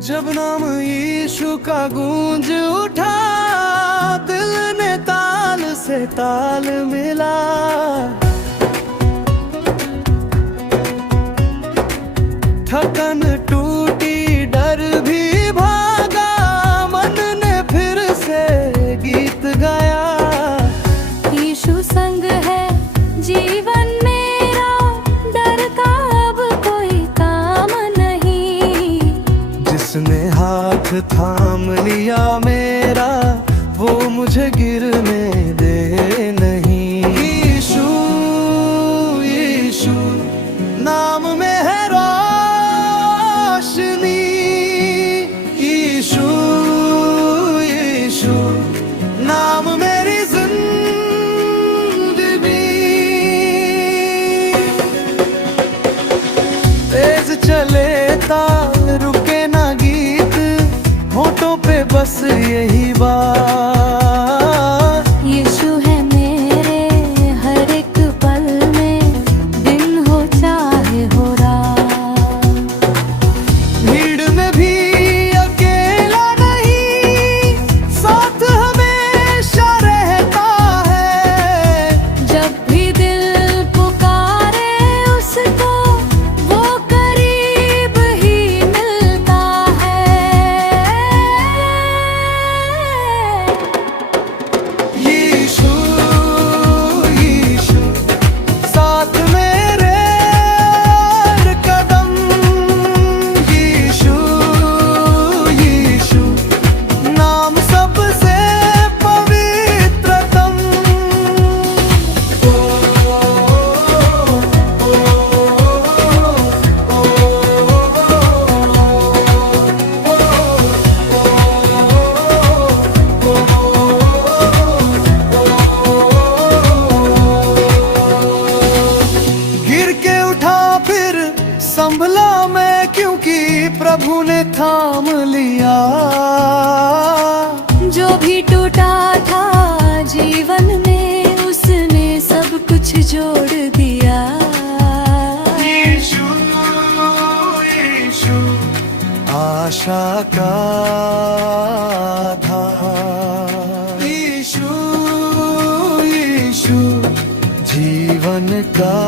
जब नाम यीशु का गूंज उठा, दिल ने ताल से ताल मिला। थकन टूटी, डर भी भागा, मन ने फिर से गीत गाया। यीशु संग है जीवन मेरा, डर का अब कोई काम नहीं। जिसने हाथ थाम लिया मेरा, वो मुझे गिरने दे नहीं। यीशु यीशु नाम में है रोशनी। यीशु यीशु नाम मेरी जिंदगी। तेज चले ताल, रुके ना गीत, होठों पे बस यही बात। यीशु है मेरे हर एक पल में, दिन हो चाहे हो रात। भीड़ में भी अकेला नहीं, साथ हमेशा रहता है। जब भी दिल पुकारे उसको, वो करीब ही मिलता है। यीशु यीशु साथ मेरे हर कदम। यीशु यीशु नाम सबसे पवित्रतम। गिर के उठा फिर संभला मैं, क्योंकि प्रभु ने थाम लिया। जो भी टूटा था जीवन में, उसने सब कुछ जोड़ दिया। यीशु यीशु आशा का आधार। यीशु यीशु जीवन का